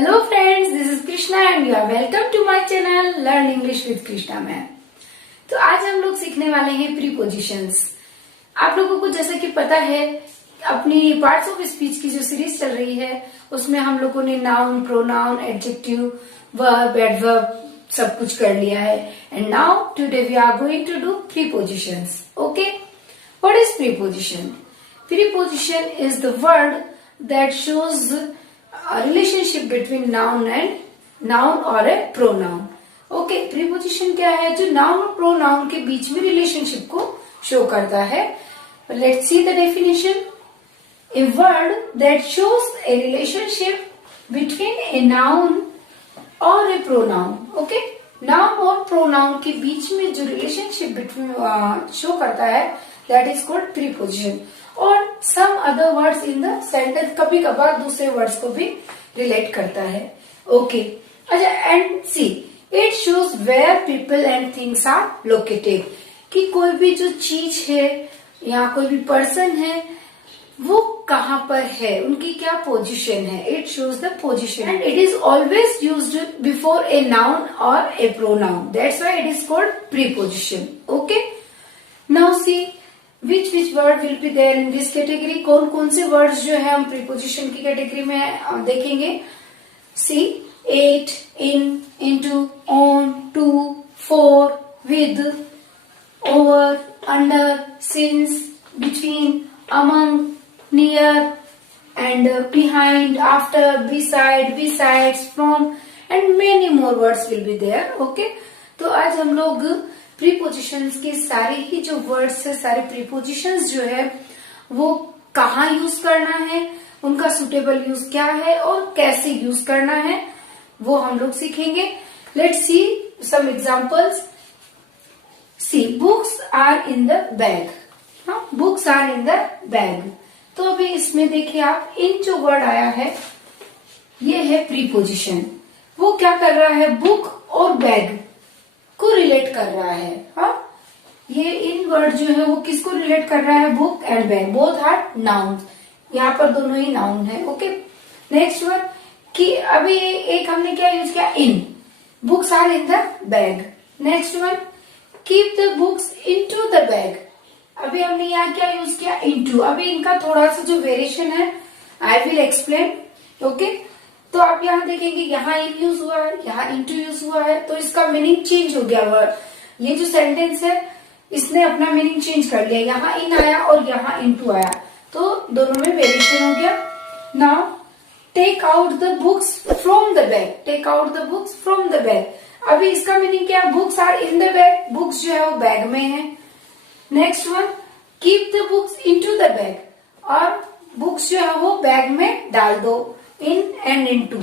Hello friends, this is Krishna and you are welcome to my channel Learn English with Krishna ma'am. तो आज हम लोग सीखने वाले हैं प्रीपोजिशंस। आप लोगों को जैसे कि पता है अपनी पार्ट्स ऑफ स्पीच की जो सीरीज चल रही है उसमें हम लोगों ने noun, pronoun, adjective, verb, adverb सब कुछ कर लिया है। And now today we are going to do prepositions. Okay, what is preposition? Preposition is the word that shows a relationship between noun or a pronoun. Okay, preposition क्या है? जो noun और pronoun के बीच में relationship को show करता है। Let's see the definition. A word that shows a relationship between a noun or a pronoun. Okay, noun और pronoun के बीच में जो relationship between show करता है that is called preposition. और some other words in the sentence, कभी कभार दूसरे वर्ड्स को भी रिलेट करता है। ओके, अच्छा, and see it shows where people and things are located, कि कोई भी जो चीज है या कोई भी पर्सन है वो कहाँ पर है, उनकी क्या पोजीशन है। It shows the position and it is always used before a noun और a pronoun, that's why it is called preposition. Okay, now see which word will be there in this category. कौन कौन से words जो है हम preposition की category में देखेंगे। See, at, in, into, on, to, for, with, over, under, since, between, among, near and behind, after, beside, besides, from and many more words will be there. Okay, तो आज हम लोग प्रीपोजिशंस के सारे ही जो वर्ड्स है, सारे प्रीपोजिशंस जो है वो कहाँ यूज करना है, उनका सुटेबल यूज क्या है और कैसे यूज करना है वो हम लोग सीखेंगे। Let's see some examples. See, books are in the bag. हाँ, books are in the bag. तो अभी इसमें देखिए आप, इन जो वर्ड आया है ये है प्रीपोजिशन। वो क्या कर रहा है, बुक और बैग को रिलेट कर रहा है। हाँ, ये इन वर्ड जो है वो किसको रिलेट कर रहा है, book and bag, both are noun. यहाँ पर दोनों ही नाउन है। ओके, नेक्स्ट वन कि अभी एक हमने क्या यूज किया, in, books are in the bag. Next one, keep the books into the bag. अभी हमने यहाँ क्या यूज किया, इनटू। अभी इनका थोड़ा सा जो वेरिएशन है आई विल एक्सप्लेन। ओके, तो आप यहाँ देखेंगे यहाँ इन यूज हुआ है, यहाँ इनटू यूज हुआ है, तो इसका मीनिंग चेंज हो गया। वर्ड ये जो सेंटेंस है इसने अपना मीनिंग चेंज कर लिया, यहाँ इन आया और यहाँ इनटू आया, तो दोनों में वेरिएशन हो गया। Now take out the books from the bag. Take out the books from the bag. अभी इसका मीनिंग क्या, books are in the bag, books जो है वो बैग में है। Next one, keep the books into the bag, और books जो है वो बैग में डाल दो, in and into.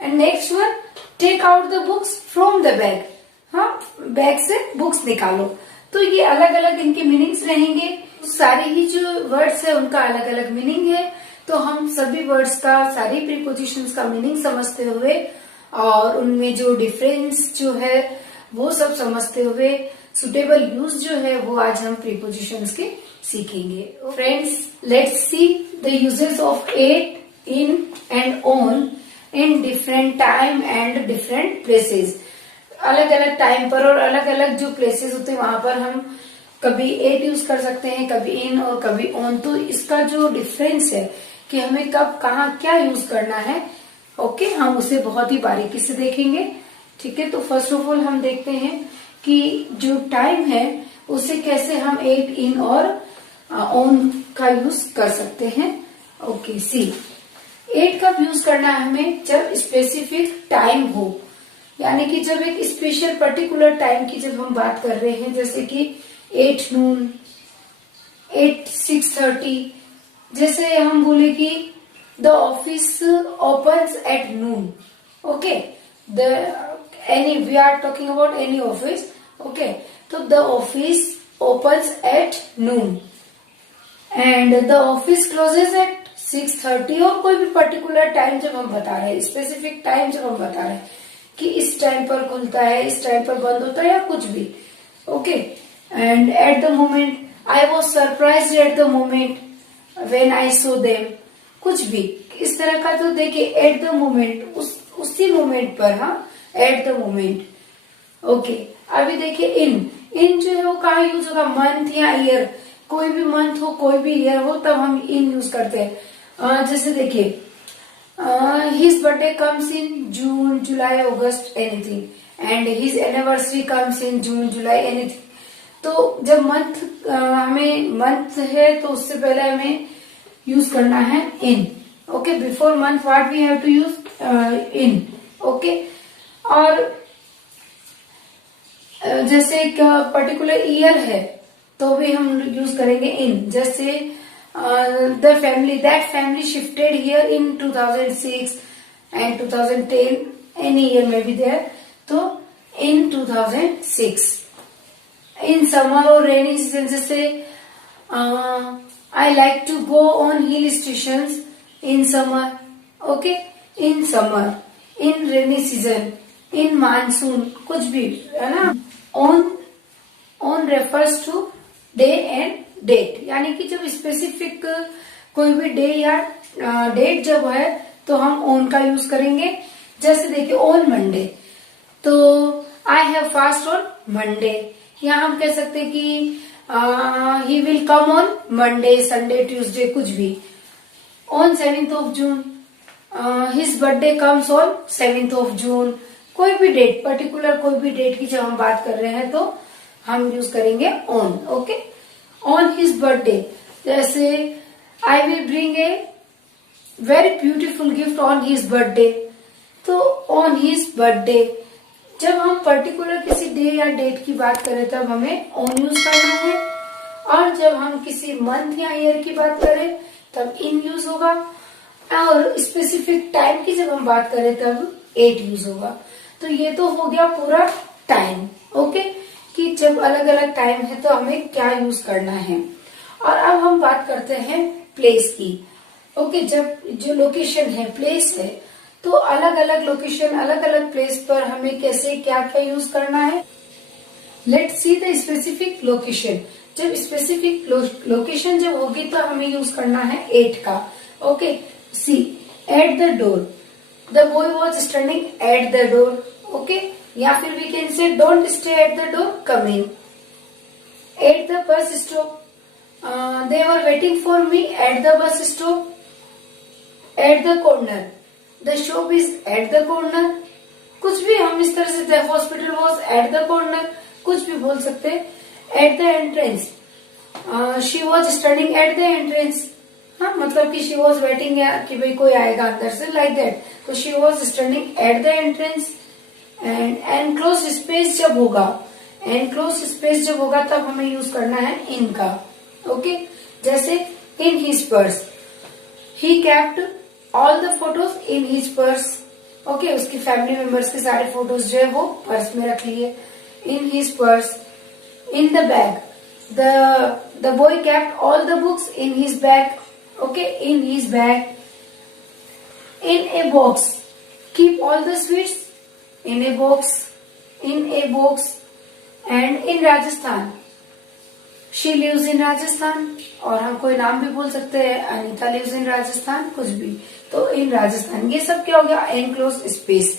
And next one, take out the books from the bag. हाँ, बैग से बुक्स निकालो। तो ये अलग अलग इनके मीनिंग्स रहेंगे। सारे ही जो वर्ड्स है उनका अलग अलग मीनिंग है, तो हम सभी वर्ड्स का, सारी प्रीपोजिशंस का मीनिंग समझते हुए और उनमें जो डिफरेंस जो है वो सब समझते हुए सुटेबल यूज जो है वो आज हम प्रीपोजिशंस के सीखेंगे। Friends, let's see the uses of at, in and on in different time and different places. अलग अलग टाइम पर और अलग अलग जो प्लेसेस होते हैं वहां पर हम कभी एट यूज कर सकते हैं, कभी इन और कभी ऑन। तो इसका जो डिफरेंस है कि हमें कब कहाँ क्या यूज करना है, ओके, हम उसे बहुत ही बारीकी से देखेंगे। ठीक है, तो फर्स्ट ऑफ ऑल हम देखते हैं कि जो टाइम है उसे कैसे हम एट, इन और ऑन का यूज कर सकते हैं। ओके, सी, एट कब यूज करना है हमें, जब स्पेसिफिक टाइम हो, यानी कि जब एक स्पेशल पर्टिकुलर टाइम की जब हम बात कर रहे हैं, जैसे कि 8 नून, 6:30, जैसे हम बोले कि the office opens at noon. Okay, we are talking about any office. Okay, तो the office opens at noon and the office closes at 6:30। और कोई भी पर्टिकुलर टाइम जब हम बता रहे हैं, स्पेसिफिक टाइम जब हम बता रहे हैं कि इस टाइम पर खुलता है, इस टाइम पर बंद होता है या कुछ भी। Okay, and at the moment I was surprise at the moment when I so them, कुछ भी इस तरह का तो देखिए एट द मोमेंट, उसी मोमेंट पर, हाँ, एट द मोमेंट। ओके, अभी देखिए इन जो है वो कहाँ यूज होगा, मंथ या ईयर, कोई भी मंथ हो कोई भी ईयर हो तब हम इन यूज करते हैं। जैसे देखिए his birthday comes in June, July, August, anything, and his anniversary comes in June, July, anything. तो जब मंथ हमें मंथ है तो उससे पहले हमें यूज करना है in. Okay, before month what we have to use in. Okay, और जैसे एक पर्टिकुलर ईयर है तो भी हम यूज करेंगे इन। जैसे the family, that family shifted here in 2006 and 2010, any year में बी देयर, तो इन 2006। इन समर और रेनी सीजन, जैसे I like to go on hill station in summer. Okay, in summer, in rainy season, in monsoon, कुछ भी है ना। On refers to day and date, यानी कि जब स्पेसिफिक कोई भी डे या डेट जब है तो हम ऑन का यूज करेंगे। जैसे देखिए ऑन मंडे, तो I have fast on Monday. यहाँ हम कह सकते हैं कि he will come on Monday, Sunday, Tuesday, कुछ भी। On 7th of June, his birthday comes on 7th of जून। कोई भी डेट, पर्टिकुलर कोई भी डेट की जब हम बात कर रहे हैं तो हम यूज करेंगे on. Okay, on his birthday, जैसे I will bring a very beautiful gift on his birthday, तो ऑन हिज बर्थडे। जब हम पर्टिकुलर किसी डे या डेट की बात करें तब हमें ऑन यूज करना है, और जब हम किसी मंथ या ईयर की बात करें तब इन यूज होगा, और स्पेसिफिक टाइम की जब हम बात करें तब एट यूज होगा। तो ये तो हो गया पूरा टाइम। ओके, कि जब अलग अलग टाइम है तो हमें क्या यूज करना है। और अब हम बात करते हैं प्लेस की। ओके, जब जो लोकेशन है, प्लेस है, तो अलग अलग लोकेशन, अलग अलग प्लेस पर हमें कैसे क्या क्या यूज करना है। Let's see the specific location. जब स्पेसिफिक लोकेशन जब होगी तो हमें यूज करना है एट का। Okay, see at the door, the boy was standing at the door. Okay, या फिर we can say don't stay at the door, come in. At the bus stop, they were waiting for me at the bus stop. At the corner, the shop is at the corner. कुछ भी हम इस तरह से, the hospital was at the corner, कुछ भी बोल सकते हैं। At the entrance, she was standing at the entrance. हाँ, मतलब कि she was waiting कि भाई कोई आएगा अंदर से, like that. तो she was standing at the entrance. And enclosed space जब होगा, enclosed space जब होगा तब हमें यूज करना है in का। ओके, जैसे इन his purse, he kept all the photos in his purse. Okay, उसकी फैमिली मेंबर्स के सारे फोटोज जो है वो पर्स में रख लिए। In his purse, in the bag, the boy kept all the books in his bag. Okay, in his bag. In a box, keep all the sweets in a box, in a box. And in Rajasthan, she lives in Rajasthan, और हम कोई नाम भी बोल सकते हैं, Anita lives in Rajasthan, कुछ भी। तो इन राजस्थान, ये सब क्या हो गया, एनक्लोज स्पेस,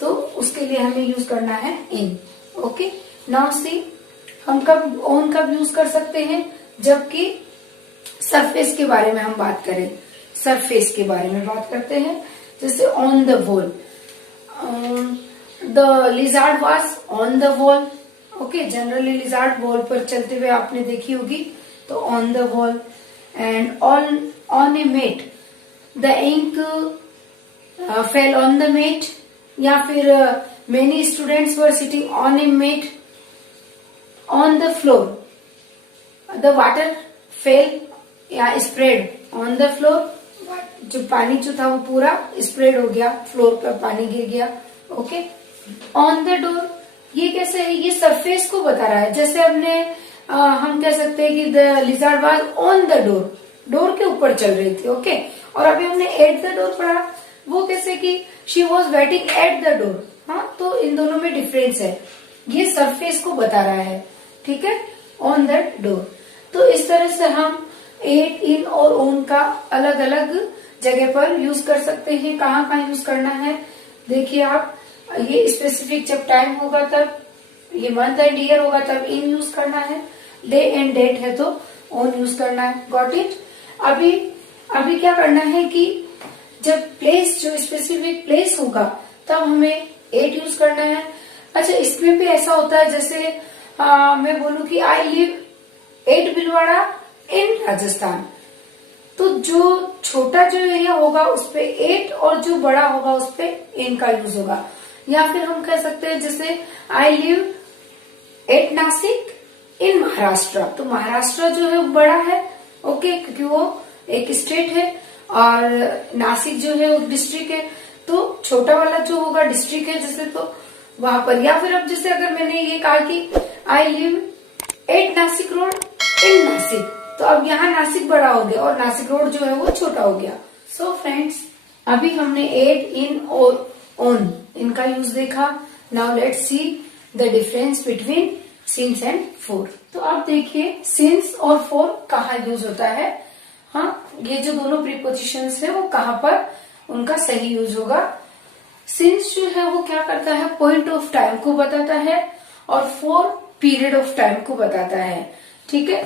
तो उसके लिए हमें यूज करना है इन। ओके, नाउ सी हम कब ऑन कब यूज कर सकते हैं, जबकि सरफेस के बारे में हम बात करें। सरफेस के बारे में बात करते हैं, जैसे on the wall, the lizard was on the wall. Okay, generally lizard wall पर चलते हुए आपने देखी होगी, तो on the wall. And on a mat, the ink fell on the mat, या फिर many students were sitting on a mat. On the floor, the water fell या स्प्रेड ऑन द फ्लोर, जो पानी जो था वो पूरा स्प्रेड हो गया, फ्लोर पर पानी गिर गया। ओके, ऑन द डोर, ये कैसे है, ये सरफेस को बता रहा है। जैसे हमने हम कह सकते हैं कि the lizard was on the door, door के ऊपर चल रही थी। ओके, और अभी हमने एट द डोर पढ़ा, वो कैसे कि she was waiting eight the door. हाँ, तो इन दोनों में डिफरेंस है, ये सरफेस को बता रहा है। ठीक है, ऑन द डोर। तो इस तरह से हम एट, इन और ऑन का अलग अलग जगह पर यूज कर सकते हैं। कहाँ कहाँ यूज करना है देखिए आप, ये स्पेसिफिक जब टाइम होगा तब, ये मंथ एंड ईयर होगा तब इन यूज करना है, डे एंड डेट है तो ऑन यूज करना है। Got it. अभी क्या करना है कि जब प्लेस, जो स्पेसिफिक प्लेस होगा तब हमें एट यूज करना है। अच्छा, इसमें भी ऐसा होता है, जैसे मैं बोलूं कि आई लिव एट भिलवाड़ा इन राजस्थान, तो जो छोटा जो एरिया होगा उस पे एट और जो बड़ा होगा उस पे इन का यूज होगा। या फिर हम कह सकते हैं जैसे आई लिव एट नासिक इन महाराष्ट्र, तो महाराष्ट्र जो है बड़ा है, ओके, क्योंकि वो एक स्टेट है और नासिक जो है वो डिस्ट्रिक्ट है, तो छोटा वाला जो होगा डिस्ट्रिक्ट है जैसे, तो वहां पर। या फिर अब जैसे अगर मैंने ये कहा कि I live at Nashik road in Nashik, तो अब यहाँ नासिक बड़ा हो गया और नासिक रोड जो है वो छोटा हो गया। सो फ्रेंड्स, अभी हमने एट, इन और ऑन इनका यूज देखा। Now let's see the difference between since and for. तो अब देखिए सिंस और फॉर कहाँ यूज होता है। हाँ, ये जो दोनों प्रीपोजिशंस है वो कहाँ पर उनका सही यूज होगा। सिंस जो है वो क्या करता है, पॉइंट ऑफ टाइम को बताता है, और फॉर पीरियड ऑफ टाइम को बताता है। ठीक है,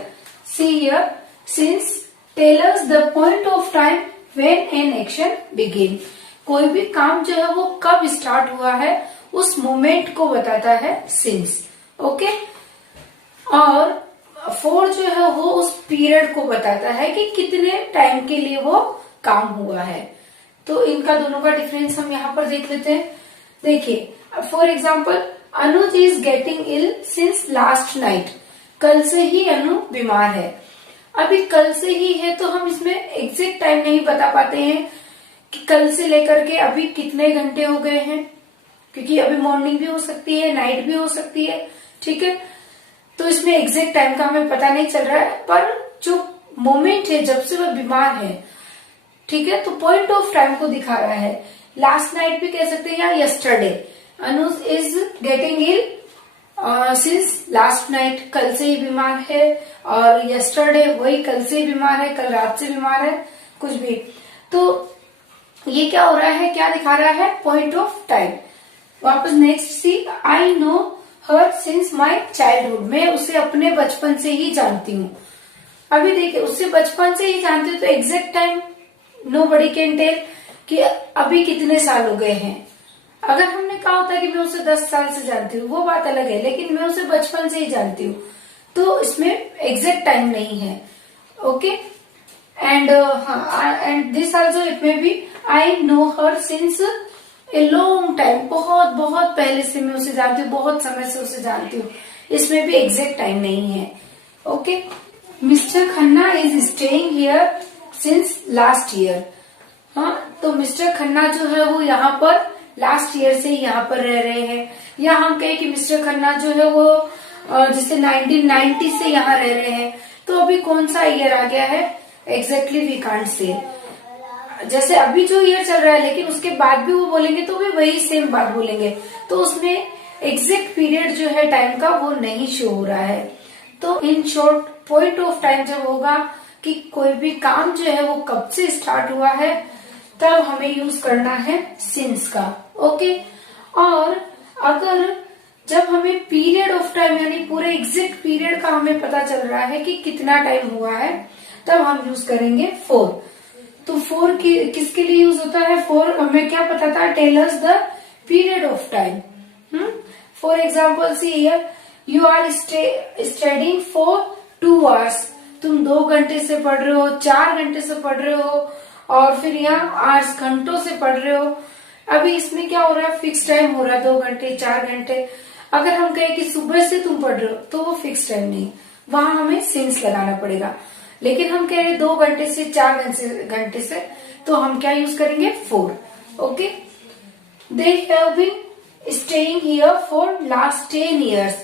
see here, since tell us the point of time when an action begin. कोई भी काम जो है वो कब स्टार्ट हुआ है उस मोमेंट को बताता है सिंस, ओके। और फॉर जो है वो उस पीरियड को बताता है कि कितने टाइम के लिए वो काम हुआ है। तो इनका दोनों का डिफरेंस हम यहाँ पर देख लेते हैं। देखिए, for example, Anuj is getting ill since last night. कल से ही अनु बीमार है। अभी कल से ही है तो हम इसमें एग्जैक्ट टाइम नहीं बता पाते हैं कि कल से लेकर के अभी कितने घंटे हो गए हैं, क्योंकि अभी मॉर्निंग भी हो सकती है, नाइट भी हो सकती है। ठीक है, तो इसमें एग्जैक्ट टाइम का हमें पता नहीं चल रहा है, पर जो मोमेंट है जब से वह बीमार है, ठीक है, तो पॉइंट ऑफ टाइम को दिखा रहा है। लास्ट नाइट भी कह सकते हैं या yesterday. Anuj is getting ill since last night, कल से ही बीमार है, और यस्टरडे वही कल से ही बीमार है, कल रात से बीमार है, कुछ भी। तो ये क्या हो रहा है, क्या दिखा रहा है, पॉइंट ऑफ टाइम। वापस next see, I know her since my childhood. मैं उसे अपने बचपन से ही जानती हूँ। अभी देखिए, उससे बचपन से ही जानती हूँ तो exact time nobody can tell कि अभी कितने साल हो गए हैं। अगर हमने कहा होता कि मैं उसे 10 साल से जानती हूँ वो बात अलग है, लेकिन मैं उसे बचपन से ही जानती हूँ तो इसमें एग्जैक्ट टाइम नहीं है, okay. And this also it may be I know her since a long time. बहुत बहुत पहले से मैं उसे जानती हूँ, बहुत समय से उसे जानती हूँ। इसमें भी एग्जैक्ट टाइम नहीं है, okay. Mister Khanna is staying here since last year. हाँ, तो मिस्टर खन्ना जो है वो यहाँ पर लास्ट ईयर से यहाँ पर रह रहे हैं। या हम कहें कि मिस्टर खन्ना जो है वो जैसे 1990 से यहाँ रह रहे हैं, तो अभी कौन सा ईयर आ गया है एग्जैक्टली वी कांट से। जैसे अभी जो ईयर चल रहा है, लेकिन उसके बाद भी वो बोलेंगे तो भी वही सेम बात बोलेंगे, तो उसमें एग्जैक्ट पीरियड जो है टाइम का वो नहीं शो हो रहा है। तो in short, point of time जब होगा कि कोई भी काम जो है वो कब से स्टार्ट हुआ है, तब हमें यूज करना है सिंस का, ओके। और अगर जब हमें पीरियड ऑफ टाइम यानी पूरे एग्जैक्ट पीरियड का हमें पता चल रहा है कि कितना टाइम हुआ है, तब हम यूज करेंगे फॉर। तो फॉर किसके लिए यूज होता है, फॉर हमें क्या पता था, tell us the period of time. For example see here, you are studying for 2 hours। तुम 2 घंटे से पढ़ रहे हो, 4 घंटे से पढ़ रहे हो, और फिर यहाँ आवर्स घंटों से पढ़ रहे हो। अभी इसमें क्या हो रहा है, फिक्स टाइम हो रहा है, 2 घंटे 4 घंटे। अगर हम कहें कि सुबह से तुम पढ़ रहे हो तो वो फिक्स टाइम नहीं, वहां हमें सिंस लगाना पड़ेगा। लेकिन हम कह रहे 2 घंटे से 4 घंटे से, तो हम क्या यूज करेंगे, for, okay. They have been staying here for last 10 years।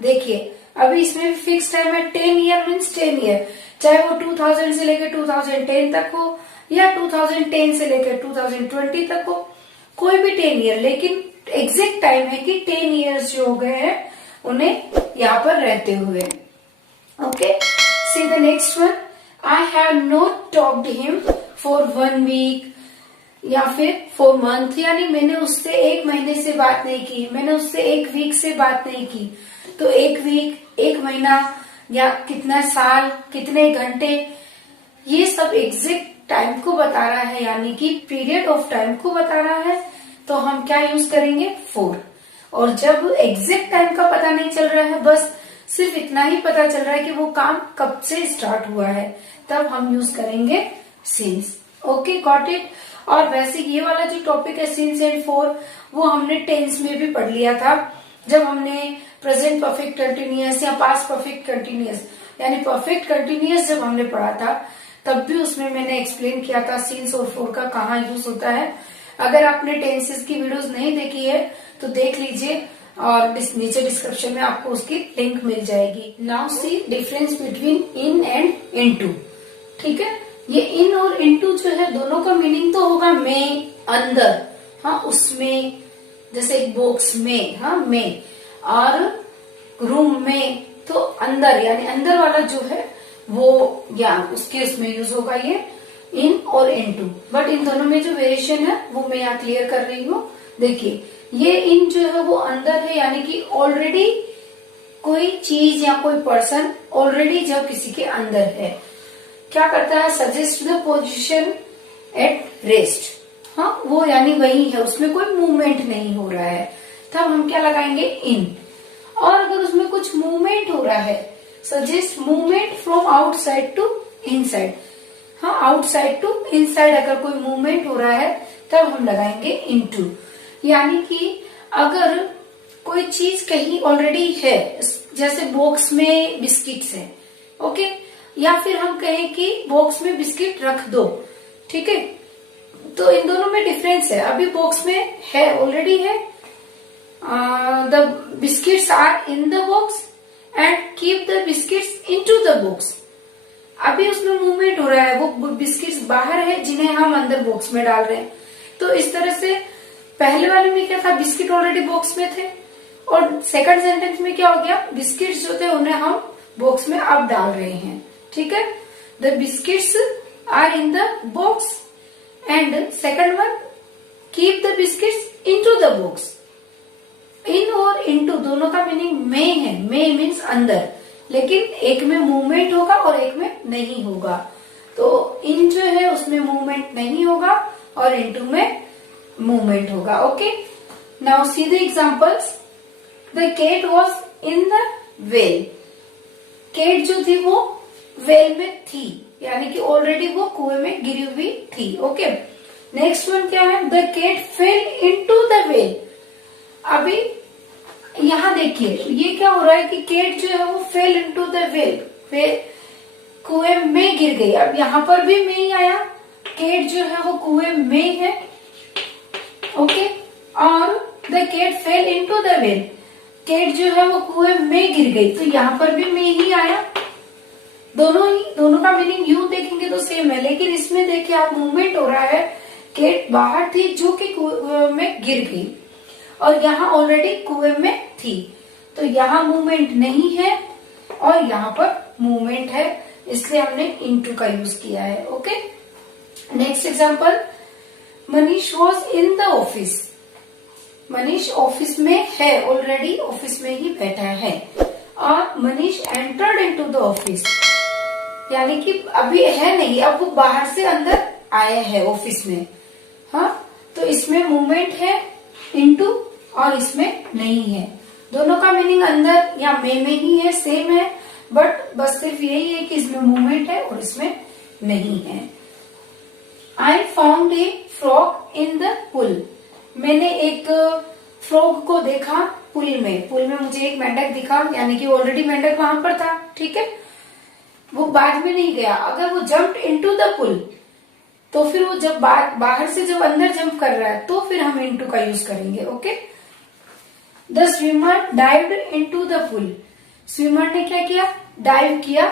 देखिए, अभी इसमें भी फिक्स टाइम है, 10 year मीन्स 10 year, चाहे वो 2000 से लेकर 2010 तक हो या 2010 से लेकर 2020 तक हो, कोई भी 10 year, लेकिन एग्जैक्ट टाइम है कि 10 years जो हो गए हैं उन्हें यहाँ पर रहते हुए, okay. See the next one. I have not talked him for 1 week या फिर 4 मंथ, यानी मैंने उससे 1 महीने से बात नहीं की, मैंने उससे 1 वीक से बात नहीं की। तो 1 वीक, 1 महीना या कितना साल, कितने घंटे, ये सब एग्जैक्ट टाइम को बता रहा है, यानी कि पीरियड ऑफ टाइम को बता रहा है। तो हम क्या यूज करेंगे? फॉर। और जब एग्जैक्ट टाइम का पता नहीं चल रहा है, बस सिर्फ इतना ही पता चल रहा है कि वो काम कब से स्टार्ट हुआ है, तब हम यूज करेंगे सिंस। Okay, got it. और वैसे ये वाला जो टॉपिक है सिंस एंड फॉर, वो हमने टेंस में भी पढ़ लिया था, जब हमने प्रेजेंट परफेक्ट कंटिन्यूअस या पास्ट परफेक्ट कंटिन्यूअस यानी परफेक्ट कंटिन्यूअस जब हमने पढ़ा था, तब भी उसमें मैंने एक्सप्लेन किया था सिंस और फॉर का कहाँ यूज होता है। अगर आपने टेंसेस की वीडियोस नहीं देखी है तो देख लीजिए, और नीचे डिस्क्रिप्शन में आपको उसकी लिंक मिल जाएगी। Now see difference between in and into. ठीक है, ये इन और इनटू जो है, दोनों का मीनिंग तो होगा में, अंदर, हाँ उसमें, जैसे एक बॉक्स में, हाँ में, और रूम में तो अंदर, यानी अंदर वाला जो है वो, या उसके उसमें यूज होगा ये इन और इनटू। बट इन दोनों में जो वेरिएशन है वो मैं यहाँ क्लियर कर रही हूँ। देखिए, ये इन जो है वो अंदर है, यानी कि ऑलरेडी कोई चीज या कोई पर्सन ऑलरेडी जब किसी के अंदर है, क्या करता है? Suggest the position at rest. हाँ, वो यानी वही है, उसमें कोई मूवमेंट नहीं हो रहा है, तब हम क्या लगाएंगे? इन। और अगर उसमें कुछ मूवमेंट हो रहा है, suggest movement from outside to inside. हाँ, आउटसाइड टू इनसाइड अगर कोई मूवमेंट हो रहा है, तब हम लगाएंगे इनटू। यानी कि अगर कोई चीज कहीं ऑलरेडी है, जैसे बॉक्स में बिस्किट्स है, ओके, या फिर हम कहें कि बॉक्स में बिस्किट रख दो, ठीक है, तो इन दोनों में डिफरेंस है। अभी बॉक्स में है, ऑलरेडी है, the biscuits are in the box and keep the biscuits into the box. अभी उसमें मूवमेंट हो रहा है, वो बिस्किट्स बाहर है जिन्हें हम अंदर बॉक्स में डाल रहे हैं। तो इस तरह से पहले वाले में क्या था? बिस्किट ऑलरेडी बॉक्स में थे, और सेकंड सेंटेंस में क्या हो गया? बिस्किट्स जो थे उन्हें हम बॉक्स में अब डाल रहे हैं। ठीक है, the biscuits are in the box and second one, keep the biscuits into the box. In और इनटू दोनों का मीनिंग में है, में मीन्स अंदर, लेकिन एक में मूवमेंट होगा और एक में नहीं होगा। तो इन जो है उसमें मूवमेंट नहीं होगा और इनटू में मूवमेंट होगा। Okay, now see the examples. The cat was in the well. Cat जो थी वो वेल में थी, यानी कि ऑलरेडी वो कुएं में गिरी हुई थी। ओके, नेक्स्ट वन क्या है? The cat fell into the well. अभी यहाँ देखिए, ये क्या हो रहा है कि कैट जो है वो फेल इनटू द वेल, कुएं में गिर गई। अब यहाँ पर भी में ही आया, कैट जो है वो कुएं में है। ओके, और the cat fell into the well, cat जो है वो कुएं में गिर गई, तो यहाँ पर भी में ही आया। दोनों का मीनिंग यूं देखेंगे तो सेम है, लेकिन इसमें देखिए आप, मूवमेंट हो रहा है, कैट बाहर थी जो कि कुएं में गिर गई, और यहाँ ऑलरेडी कुएं में थी, तो यहाँ मूवमेंट नहीं है और यहाँ पर मूवमेंट है, इसलिए हमने इनटू का यूज किया है। Okay, next example. Manish was in the office. Manish office में है, ऑलरेडी ऑफिस में ही बैठा है, और Manish entered into the office, यानी कि अभी है नहीं, अब वो बाहर से अंदर आया है ऑफिस में। हाँ, तो इसमें मूवमेंट है इनटू और इसमें नहीं है। दोनों का मीनिंग अंदर या में ही है, सेम है, बट बस सिर्फ यही है कि इसमें मूवमेंट है और इसमें नहीं है। I found a frog in the pool. मैंने एक फ्रॉग को देखा पुल में। पुल में मुझे एक मेंढक दिखा, यानी कि ऑलरेडी मेंढक वहां पर था। ठीक है, वो बाद में नहीं गया। अगर वो जंप्ड इनटू द पुल, तो फिर वो जब बाहर से जब अंदर जंप कर रहा है, तो फिर हम इनटू का यूज करेंगे। Okay, the swimmer dived into the pool. Swimmer ने क्या किया? डाइव किया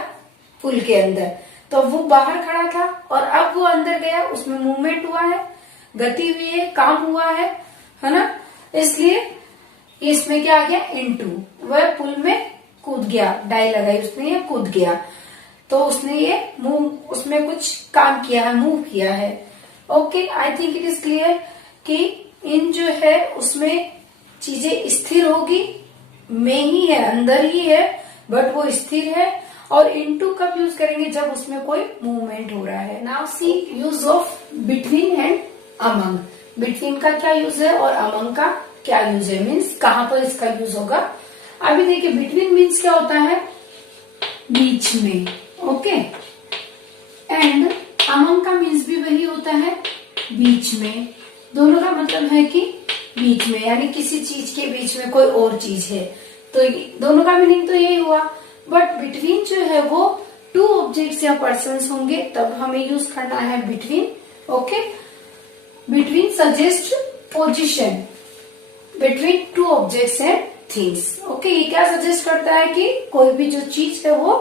पुल के अंदर, तो वो बाहर खड़ा था और अब वो अंदर गया, उसमें मूवमेंट हुआ है, गति हुई है, काम हुआ है ना, इसलिए इसमें क्या आ गया? इनटू। वह पुल में कूद गया, डाई लगाई उसने, कूद गया। तो उसने ये मूव, उसमें कुछ काम किया है, मूव किया है। Okay, I think it is clear कि इन जो है उसमें चीजें स्थिर होगी, में ही है, अंदर ही है, बट वो स्थिर है। और इनटू कब यूज करेंगे, जब उसमें कोई मूवमेंट हो रहा है। Now see use of between and among. Between का क्या यूज है और अमंग का क्या यूज है, मीन्स कहाँ पर इसका यूज होगा। अभी देखिए बिटवीन मीन्स क्या होता है, बीच में। ओके, एंड अमंग का मीन्स भी वही होता है, बीच में। दोनों का मतलब है कि बीच में, यानी किसी चीज के बीच में कोई और चीज है, तो दोनों का मीनिंग तो यही हुआ। बट बिटवीन जो है वो टू ऑब्जेक्ट्स या पर्सन्स होंगे, तब हमें यूज करना है between. Okay, between suggest position between two objects and things. Okay, ये क्या सजेस्ट करता है कि कोई भी जो चीज है वो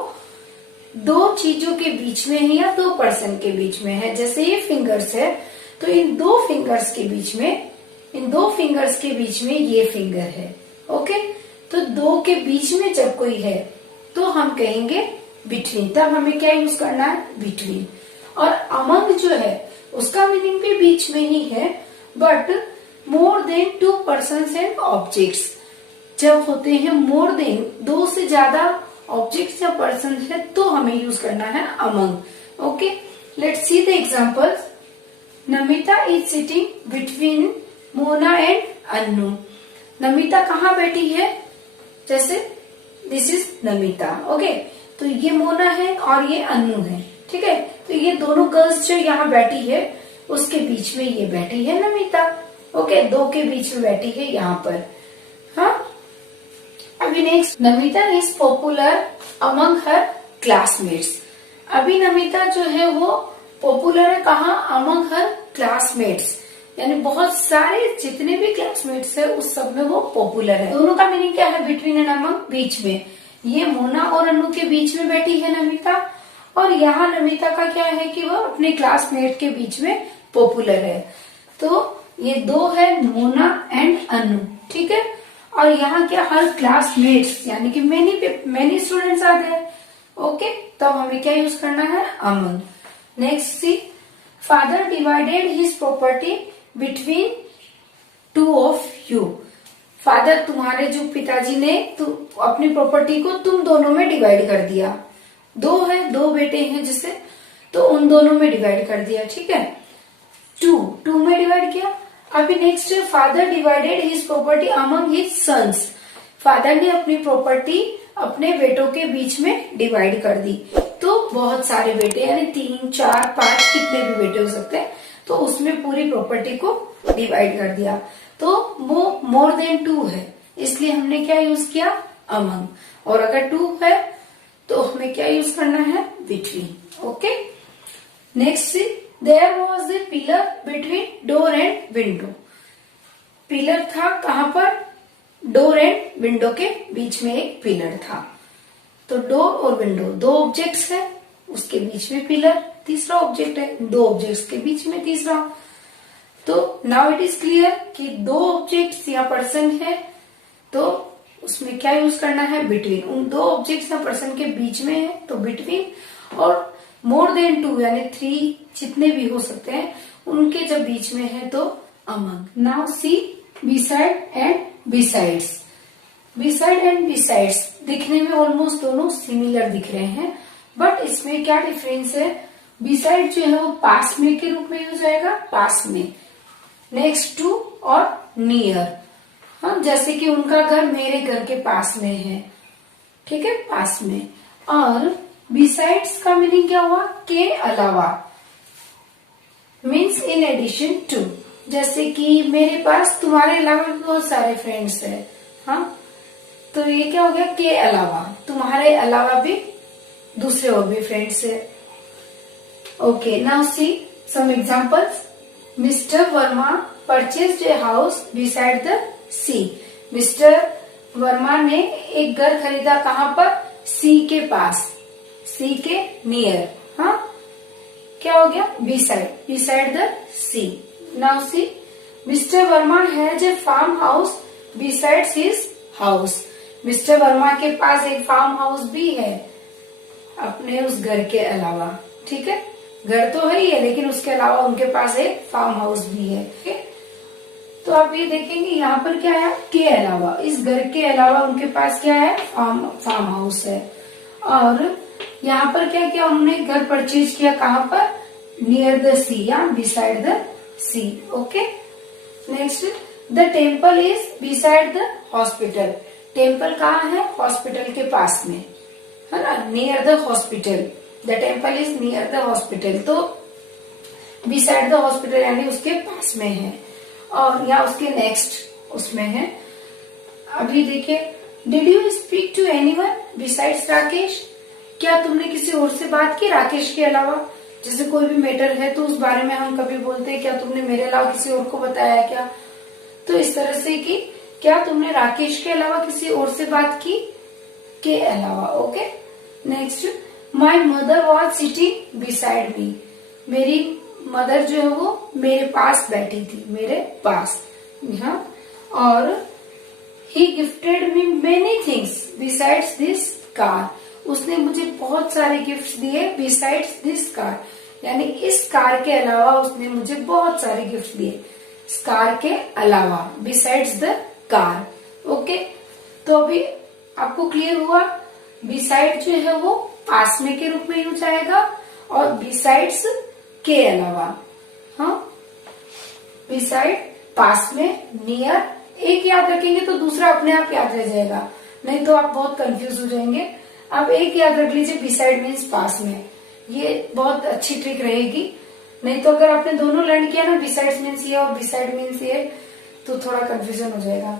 दो चीजों के बीच में है या दो पर्सन के बीच में है। जैसे ये फिंगर्स है, तो इन दो फिंगर्स के बीच में, इन दो फिंगर्स के बीच में ये फिंगर है। ओके, तो दो के बीच में जब कोई है तो हम कहेंगे बिटवीन, तब हमें क्या यूज करना है, बिटवीन। और अमंग जो है उसका मीनिंग भी बीच में ही है, but more than to persons and objects. जब होते हैं मोर देन, दो से ज्यादा ऑब्जेक्ट्स या पर्सन है, तो हमें यूज करना है among. Okay, let's see the examples. Namita is sitting between Mona and Annu. Namita कहाँ बैठी है, जैसे दिस इज नमिता। ओके, तो ये मोना है और ये अन्नू है। ठीक है, तो ये दोनों गर्ल्स जो यहाँ बैठी है उसके बीच में ये बैठी है नमिता। ओके, दो के बीच में बैठी है यहाँ पर। हाँ, अभी next, Namita is popular among her classmates. अभी नमिता जो है वो पॉपुलर है कहाँ, अमंग हर क्लासमेट्स, यानी बहुत सारे जितने भी क्लासमेट्स है उस सब में वो पॉपुलर है। दोनों का मीनिंग क्या है, बिटवीन एंड अमंग, बीच में। ये मोना और अन्नू के बीच में बैठी है नमिता, और यहाँ नमिता का क्या है कि वो अपने क्लासमेट के बीच में पॉपुलर है। तो ये दो है, मोना एंड अन्नू। ठीक है, और यहाँ क्या, हर क्लासमेट्स, यानी कि मेनी स्टूडेंट्स आ गए। ओके, तब हमें क्या यूज करना है, among. Next see, father divided his property between two of you. Father, तुम्हारे जो पिताजी ने अपनी प्रॉपर्टी को तुम दोनों में डिवाइड कर दिया। दो है, दो बेटे हैं जिससे, तो उन दोनों में डिवाइड कर दिया। ठीक है, टू में डिवाइड किया। अभी next, father divided his property among his sons. Father ने अपनी प्रॉपर्टी अपने बेटों के बीच में डिवाइड कर दी। तो बहुत सारे बेटे, यानी 3, 4, 5 कितने भी बेटे हो सकते हैं, तो उसमें पूरी प्रॉपर्टी को डिवाइड कर दिया। तो वो मोर देन 2 है, इसलिए हमने क्या यूज किया, अमंग। और अगर 2 है तो हमें क्या यूज करना है, between. Okay, next, there was a pillar between door and window. Pillar था कहाँ पर, डोर एंड विंडो के बीच में एक पिलर था। तो डोर और विंडो दो ऑब्जेक्ट्स है, उसके बीच में पिलर तीसरा ऑब्जेक्ट है, दो ऑब्जेक्ट्स के बीच में तीसरा। तो नाउ इट इज क्लियर कि दो ऑब्जेक्ट्स या पर्सन है, तो उसमें क्या यूज करना है, बिटवीन। उन दो ऑब्जेक्ट्स या पर्सन के बीच में है तो बिटवीन, और मोर देन 2 यानी 3 जितने भी हो सकते हैं उनके जब बीच में है तो among. Now see beside and besides. Beside and besides दिखने में ऑलमोस्ट दोनों सिमिलर दिख रहे हैं, बट इसमें क्या डिफरेंस है, बिसाइड जो है वो पास में के रूप में यूज आएगा, पास में, नेक्स्ट टू और नियर। हाँ, जैसे कि उनका घर मेरे घर के पास में है। ठीक है, पास में। और बिसाइड्स का मीनिंग क्या हुआ, के अलावा, मीन्स इन एडिशन टू। जैसे कि मेरे पास तुम्हारे अलावा बहुत सारे फ्रेंड्स हैं। हाँ, तो ये क्या हो गया, के अलावा, तुम्हारे अलावा भी दूसरे और भी फ्रेंड्स है। Okay, now see some examples. Mister Verma purchased a house beside the sea. Mister Verma ने एक घर खरीदा कहाँ पर, सी के पास, सी के नियर। हाँ, क्या हो गया, beside the sea. Now see, mister Verma has a farm house besides his house. Mister Verma के पास एक फार्म हाउस भी है। अपने उस घर के अलावा, ठीक है। घर तो है ही है, लेकिन उसके अलावा उनके पास एक फार्म हाउस भी है, ठीक है। तो आप ये देखेंगे यहाँ पर क्या है, के अलावा, इस घर के अलावा उनके पास क्या है, फार्म हाउस है। और यहाँ पर क्या किया उन्होंने, घर परचेज किया, कहाँ पर, नियर द सी या beside the sea, okay. Next, the temple is beside the hospital. Temple कहाँ है, हॉस्पिटल के पास में, है ना, near the hospital. The temple is near the hospital, तो बिसाइड द हॉस्पिटल यानी उसके पास में है। और या उसके नेक्स्ट उसमें है। अभी देखिए, did you speak to anyone besides Rakesh. क्या तुमने किसी और से बात की राकेश के अलावा। जैसे कोई भी मैटर है तो उस बारे में हम कभी बोलते हैं क्या तुमने मेरे अलावा किसी और को बताया क्या। तो इस तरह से कि क्या तुमने राकेश के अलावा किसी और से बात की, के अलावा, okay. Next, my mother was sitting beside me. मेरी मदर जो है वो मेरे पास बैठी थी, मेरे पास, हाँ। और he gifted me many things besides this car. उसने मुझे बहुत सारे गिफ्ट्स दिए बिसाइड्स दिस कार, यानी इस कार के अलावा उसने मुझे बहुत सारे गिफ्ट दिए, इस कार के अलावा, बिसाइड्स द कार, ओके। तो अभी आपको क्लियर हुआ, बिसाइड जो है वो पास में के रूप में यूज आएगा और बिसाइड्स के अलावा, हाँ। बिसाइड पास में, नियर एक याद रखेंगे तो दूसरा अपने आप याद रह जाएगा, नहीं तो आप बहुत कंफ्यूज हो जाएंगे। अब एक याद रख लीजिए, बिसाइड मीन्स पास में, ये बहुत अच्छी ट्रिक रहेगी। नहीं तो अगर आपने दोनों लर्न किया ना, बिसाइड मीन्स ये और बिसाइड मीन्स ये, तो थोड़ा कंफ्यूजन हो जाएगा।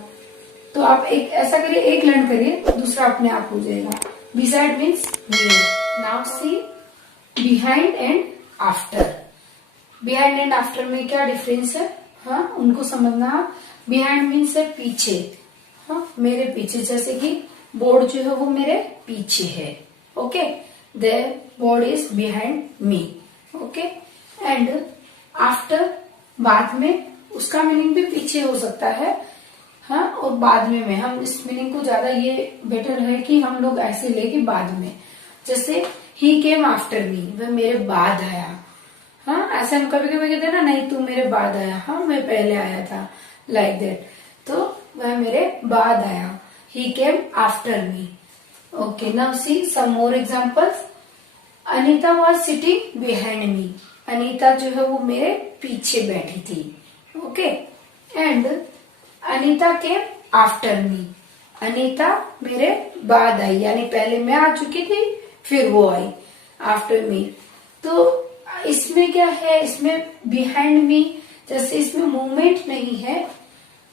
तो आप एक ऐसा करिए, एक लर्न करिए, दूसरा अपने आप हो जाएगा। Beside means near. Now see behind and after. Behind and after में क्या डिफरेंस है, हाँ, उनको समझना। बिहाइंड मीन्स है पीछे, हाँ, मेरे पीछे, जैसे कि बोर्ड जो है वो मेरे पीछे है, okay. The board is behind me, okay. And after, बाद में, उसका मीनिंग भी पीछे हो सकता है, हाँ, और बाद में हम इस मीनिंग को ज्यादा ये बेटर है कि हम लोग ऐसे ले कि बाद में। जैसे ही केम आफ्टर मी, वह मेरे बाद आया, हाँ। ऐसे हम कभी कभी कहते हैं ना, नहीं तू मेरे बाद आया, हाँ मैं पहले आया था, लाइक दैट। तो वह मेरे बाद आया, he came after me, okay। Now see some more examples. Anita was sitting behind me. Anita जो है वो मेरे पीछे बैठी थी, okay। And Anita came after me. Anita मेरे बाद आई, यानी पहले मैं आ चुकी थी, फिर वो आई, after me। तो इसमें क्या है, इसमें behind me, जैसे इसमें मूवमेंट नहीं है,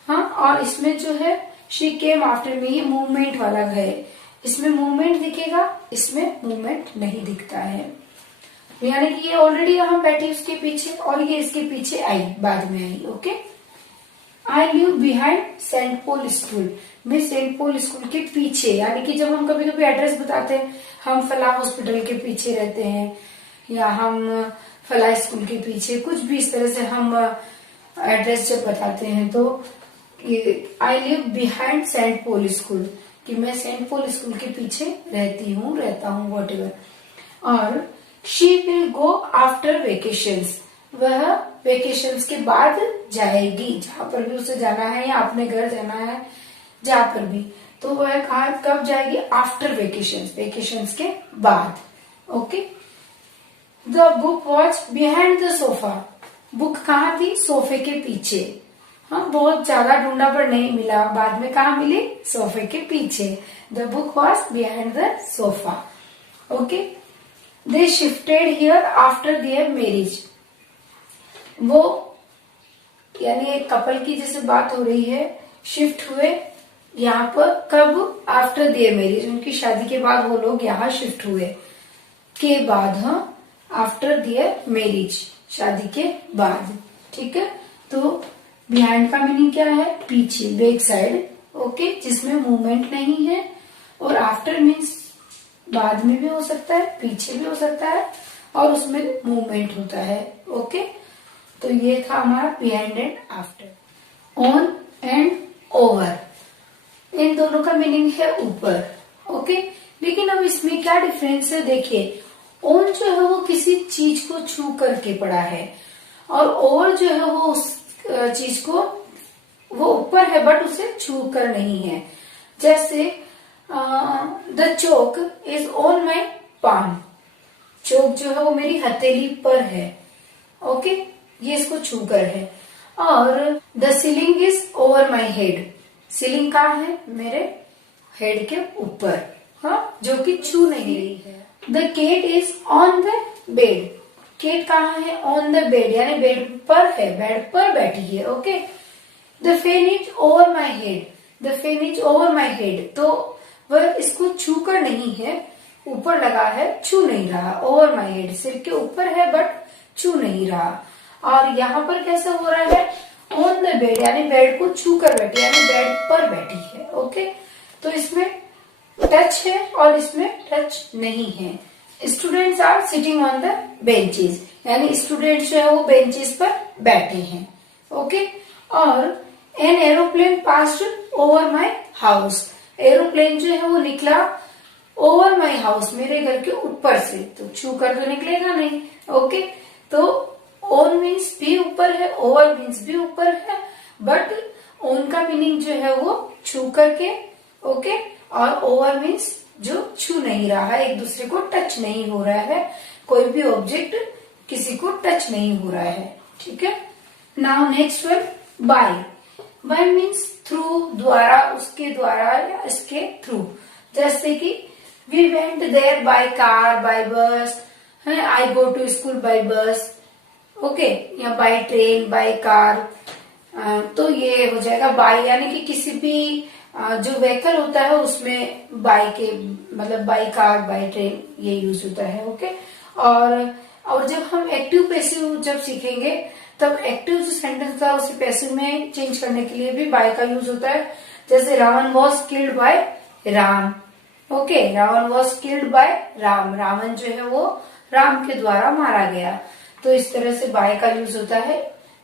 हाँ। और इसमें जो है शी केम आफ्टर मी, ये मूवमेंट वाला है, इसमें मूवमेंट दिखेगा, इसमें मूवमेंट नहीं दिखता है, यानी कि ये ऑलरेडी यहाँ बैठी उसके पीछे और ये इसके पीछे आई, बाद में आई, okay. I live behind Saint Paul school. मैं सेंट पॉल स्कूल के पीछे, यानी कि जब हम कभी कभी एड्रेस बताते हैं, हम फला हॉस्पिटल के पीछे रहते हैं, या हम फला स्कूल के पीछे, कुछ भी इस तरह से हम एड्रेस जब बताते हैं, तो I live behind Saint Paul school, कि मैं सेंट पॉल स्कूल के पीछे रहता हूँ, वॉट एवर। और she will go after vacations, वह वेकेशंस के बाद जाएगी, जहां पर भी उसे जाना है या अपने घर जाना है, जहां पर भी, तो वह कब जाएगी, आफ्टर वेकेशंस, वेकेशंस के बाद, okay. The book was behind the sofa. Book कहाँ थी, सोफे के पीछे, हाँ। बहुत ज्यादा ढूंढा पर नहीं मिला, बाद में कहा मिली, सोफे के पीछे। The book was behind the sofa, okay. They shifted here after their marriage. वो, यानी एक कपल की जैसे बात हो रही है, शिफ्ट हुए यहाँ पर कब, आफ्टर देयर मैरिज, उनकी शादी के बाद वो लोग यहाँ शिफ्ट हुए, के बाद, हाँ, आफ्टर देयर मैरिज, शादी के बाद, ठीक है। तो बिहाइंड का मीनिंग क्या है, पीछे, बैक साइड, ओके, जिसमें मूवमेंट नहीं है। और आफ्टर मीन्स बाद में भी हो सकता है, पीछे भी हो सकता है, और उसमें मूवमेंट होता है, ओके। तो ये था हमारा behind and after. On and over, इन दोनों का मीनिंग है ऊपर, ओके। लेकिन अब इसमें क्या डिफरेंस है, देखिए ऑन जो है वो किसी चीज को छू करके पड़ा है, और ओवर जो है वो उस चीज को, वो ऊपर है बट उसे छू कर नहीं है। जैसे the chalk is on my palm, chalk जो है वो मेरी हथेली पर है, ओके, ये इसको छू कर है। और the ceiling is over my head, ceiling कहाँ है, मेरे हेड के ऊपर, हाँ, जो कि छू नहीं रही है। The cat is on the bed, cat कहाँ है, ऑन द बेड, यानी बेड पर है, बेड पर बैठी है, okay. The fan is over my head, the fan is over my head, तो वह इसको छू कर नहीं है, ऊपर लगा है, छू नहीं रहा, ओवर माई हेड, सिर के ऊपर है बट छू नहीं रहा। और यहाँ पर कैसा हो रहा है, ऑन द बेड, यानी बेड को छू कर बैठी, यानी बेड पर बैठी है, ओके। तो इसमें टच है और इसमें टच नहीं है। Students are sitting on the benches, यानी स्टूडेंट्स जो है वो बेंचेस पर बैठे हैं, ओके। और an aeroplane passed over my house, aeroplane जो है वो निकला ओवर माई हाउस, मेरे घर के ऊपर से, तो छू कर तो निकलेगा नहीं, ओके। तो ऑन मीन्स भी ऊपर है, ओवर मीन्स भी ऊपर है, बट ऑन का मीनिंग जो है वो छू करके, ओके, और ओवर मीन्स जो छू नहीं रहा है, एक दूसरे को टच नहीं हो रहा है, कोई भी ऑब्जेक्ट किसी को टच नहीं हो रहा है, ठीक है। Now next word by, by means through, द्वारा, उसके द्वारा या इसके थ्रू। जैसे कि we went there by car, by bus, है, I go to school by bus, okay, या बाय ट्रेन, बाय कार, तो ये हो जाएगा बाय, यानी कि किसी भी जो व्हीकल होता है उसमें बाय के, मतलब बाय कार, बाय ट्रेन, ये यूज होता है, ओके। और जब हम एक्टिव पैसिव जब सीखेंगे, तब एक्टिव जो सेंटेंस था उसे पैसिव में चेंज करने के लिए भी बाय का यूज होता है। जैसे Ravan was killed by Ram, okay, Ravan was killed by Ram, Ravan जो है वो राम के द्वारा मारा गया, तो इस तरह से बाय का यूज होता है।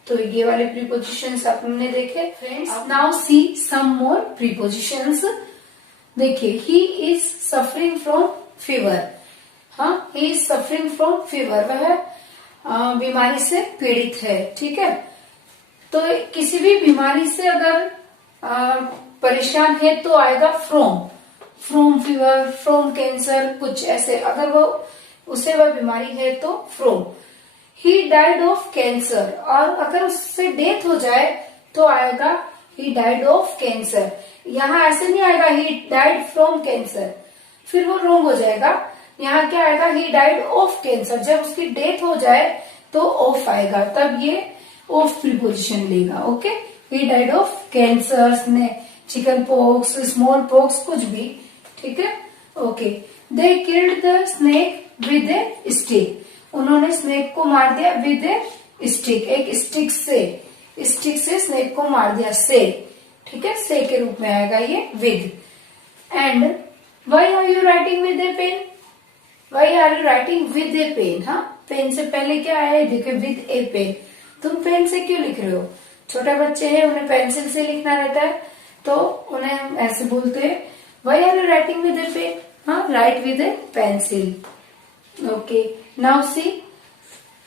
तो ये वाले प्रीपोजिशंस आपने देखे। Friends, now see some more prepositions. देखिए, he is suffering from fever, हाँ, he is suffering from fever, वह बीमारी से पीड़ित है, ठीक है। तो किसी भी बीमारी से अगर परेशान है तो आएगा from, from fever, from cancer, कुछ ऐसे, अगर वो उसे वह बीमारी है तो from. He died of cancer, और अगर उससे डेथ हो जाए तो आएगा ही डाइड ऑफ कैंसर। यहाँ ऐसे नहीं आएगा ही डाइड फ्रॉम कैंसर, फिर वो रॉन्ग हो जाएगा। यहाँ क्या आएगा, ही डाइड ऑफ कैंसर, जब उसकी डेथ हो जाए तो ऑफ आएगा, तब ये ऑफ प्रीपोजिशन लेगा, ओके। He died of cancer, chicken pox, small pox, कुछ भी, ठीक है, okay. They killed the snake with A stick, उन्होंने स्नेक को मार दिया विद ए स्टिक, एक स्टिक से स्नेक को मार दिया, से, ठीक है, से के रूप में आएगा ये with. And why are you writing with a pen, why are you writing with a pen, हाँ, पेन से पहले क्या आया, देखिए विद ए पेन, तुम पेन से क्यों लिख रहे हो, छोटे बच्चे हैं उन्हें पेंसिल से लिखना रहता है, तो उन्हें हम ऐसे बोलते हैं, why are you writing with a pen, हाँ, write with a pencil, okay. Now see,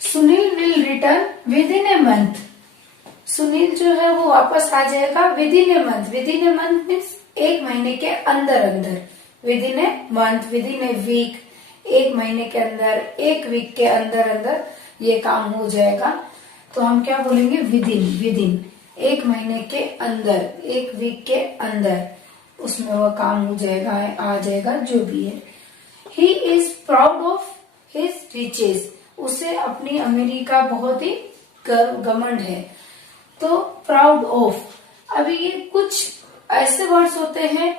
Sunil will return within a month, Sunil जो है वो वापस आ जाएगा within a month, within a month means एक महीने के अंदर अंदर, within a month, within a week, एक महीने के अंदर, एक वीक के अंदर अंदर ये काम हो जाएगा, तो हम क्या बोलेंगे, विद इन, एक महीने के अंदर, एक वीक के अंदर, उसमें वह काम हो जाएगा, आ जाएगा, जो भी है। He is proud of his riches, उसे अपनी अमीरी का बहुत ही घमंड है, तो प्राउड ऑफ। अभी ये कुछ ऐसे वर्ड्स होते हैं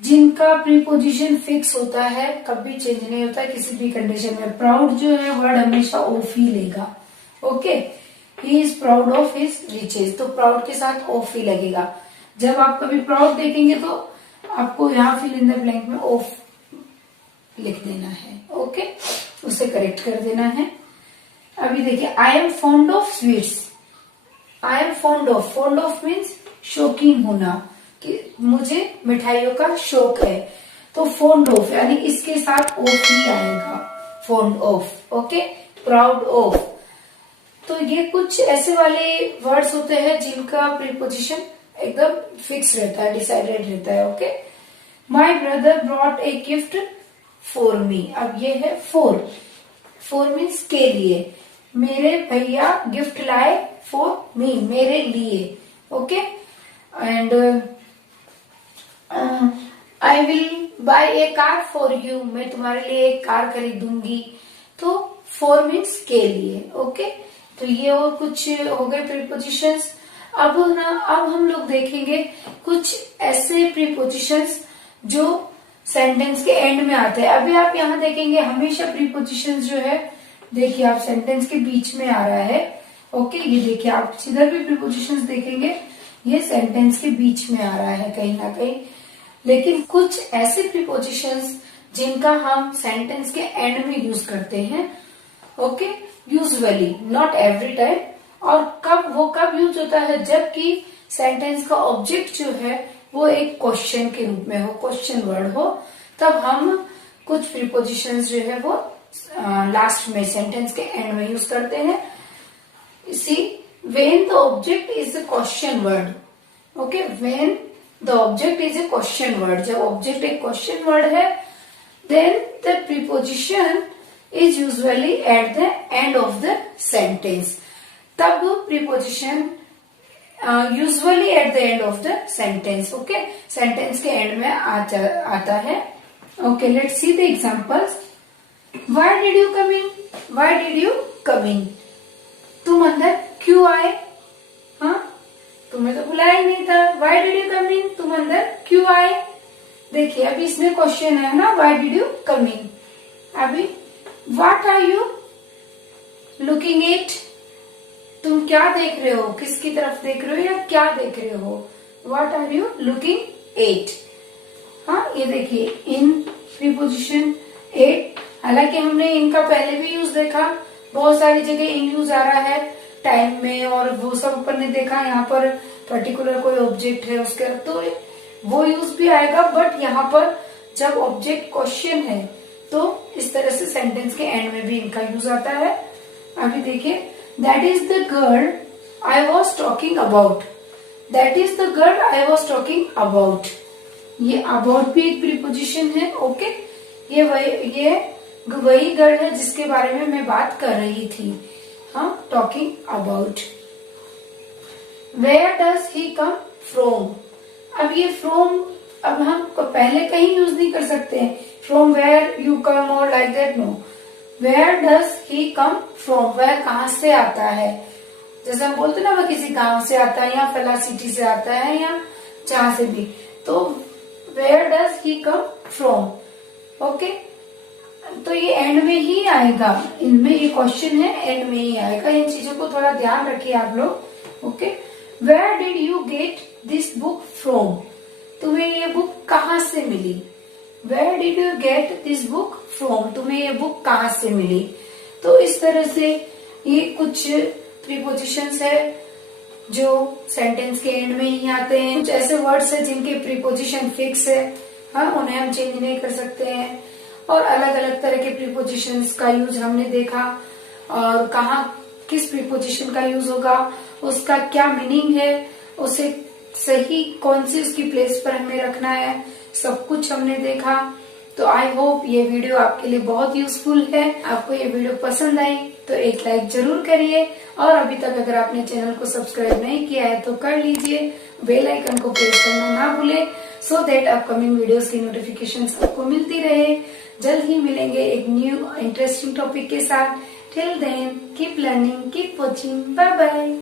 जिनका प्रीपोजिशन फिक्स होता है, कभी चेंज नहीं होता किसी भी कंडीशन में। प्राउड जो है वर्ड हमेशा ऑफ ही लेगा, ओके। He is proud of his riches, तो प्राउड के साथ ऑफ ही लगेगा। जब आप कभी प्राउड देखेंगे तो आपको यहाँ फिल इन द ब्लैंक में ऑफ लिख देना है, ओके, उसे करेक्ट कर देना है। अभी देखिए, I am fond of sweets, I am fond of means शौकीन होना, कि मुझे मिठाइयों का शौक है। तो फोन्ड ऑफ यानी इसके साथ ऑफ ही आएगा, found of. Okay, proud of. तो ये कुछ ऐसे वाले वर्ड्स होते हैं जिनका प्रीपोजिशन एकदम फिक्स रहता है, डिसाइडेड रहता है। Okay, my brother brought a gift for me. अब ये है फॉर, फॉर मीन्स के लिए। मेरे भैया गिफ्ट लाए फॉर मी, मेरे लिए। Okay, and I will buy A car for you. मैं तुम्हारे लिए एक कार खरीदूंगी। तो फॉर मीन्स के लिए। ओके, तो ये और कुछ हो गए प्रीपोजिशंस। अब हम लोग देखेंगे कुछ ऐसे प्रीपोजिशंस जो सेंटेंस के एंड में आते हैं। अभी आप यहाँ देखेंगे हमेशा प्रीपोजिशंस जो है, देखिए आप सेंटेंस के बीच में आ रहा है। ओके, ये देखिए आप जिधर भी प्रीपोजिशंस देखेंगे ये सेंटेंस के बीच में आ रहा है कहीं ना कहीं। लेकिन कुछ ऐसे प्रीपोजिशंस जिनका हम सेंटेंस के एंड में यूज करते हैं। Okay, usually, not every time. और कब यूज होता है, जबकि सेंटेंस का ऑब्जेक्ट जो है वो एक क्वेश्चन के रूप में हो, क्वेश्चन वर्ड हो, तब हम कुछ प्रीपोजिशंस जो है वो लास्ट में सेंटेंस के एंड में यूज करते हैं। See, when the object is a question word. Okay, when the object is a question word, जब ऑब्जेक्ट एक क्वेश्चन वर्ड है, then the preposition is usually at the end of the sentence. तब preposition usually at the end of the sentence. Okay, sentence के end में आता है। Okay, let's see the examples. Why did you come in? Why did you come in? तुम अंदर क्यों आए? हाँ, तुम्हें तो बुलाया ही नहीं था। Why did you come in? तुम अंदर क्यों आए? देखिए अभी इसमें क्वेश्चन है ना, Why did you come in? अभी What are you looking at? तुम क्या देख रहे हो, किसकी तरफ देख रहे हो या क्या देख रहे हो? What are you looking at? हाँ, ये देखिए इन प्रीपोजिशन एट। हालांकि हमने इनका पहले भी यूज देखा, बहुत सारी जगह इन यूज आ रहा है टाइम में, और वो सब ऊपर ने देखा। यहाँ पर पर्टिकुलर कोई ऑब्जेक्ट है उसके, तो वो यूज भी आएगा। बट यहाँ पर जब ऑब्जेक्ट क्वेश्चन है तो इस तरह से सेंटेंस के एंड में भी इनका यूज आता है। अभी देखिए, that is the girl I was talking about. That is the girl I was talking about. ये अबाउट भी एक प्रीपोजिशन है। ओके, ये वही गर्ल है जिसके बारे में मैं बात कर रही थी। हाँ, talking about. Where does he come from. अब ये फ्रॉम अब हम पहले कहीं यूज नहीं कर सकते हैं, फ्रॉम वेयर यू कम और like that. No, where does he come from, where कहाँ से आता है। जैसे हम बोलते ना, वह किसी गांव से आता है या फला सिटी से आता है या जहां से भी, तो where does he come from. Okay, तो ये एंड में ही आएगा, इनमें ये क्वेश्चन है, एंड में ही आएगा। इन चीजों को थोड़ा ध्यान रखिए आप लोग। Okay, where did you get this book from. तुम्हें ये बुक कहाँ से मिली। Where did you get this book from, तुम्हें ये बुक कहाँ से मिली। तो इस तरह से ये कुछ प्रीपोजिशंस है जो सेंटेंस के एंड में ही आते हैं। कुछ ऐसे वर्ड्स है जिनके प्रीपोजिशन फिक्स है, हाँ, उन्हें हम चेंज नहीं कर सकते हैं। और अलग अलग तरह के प्रीपोजिशंस का यूज हमने देखा, और कहाँ किस प्रीपोजिशन का यूज होगा, उसका क्या मीनिंग है, उसे सही कौन सी उसकी प्लेस पर हमें रखना है, सब कुछ हमने देखा। तो आई होप ये वीडियो आपके लिए बहुत यूजफुल है। आपको ये वीडियो पसंद आई तो एक लाइक जरूर करिए, और अभी तक अगर आपने चैनल को सब्सक्राइब नहीं किया है तो कर लीजिए। बेल आइकन को प्रेस करना ना भूले, सो दैट अपकमिंग वीडियोस की नोटिफिकेशंस आपको मिलती रहे। जल्द ही मिलेंगे एक न्यू इंटरेस्टिंग टॉपिक के साथ। Till then keep learning, keep watching, bye bye.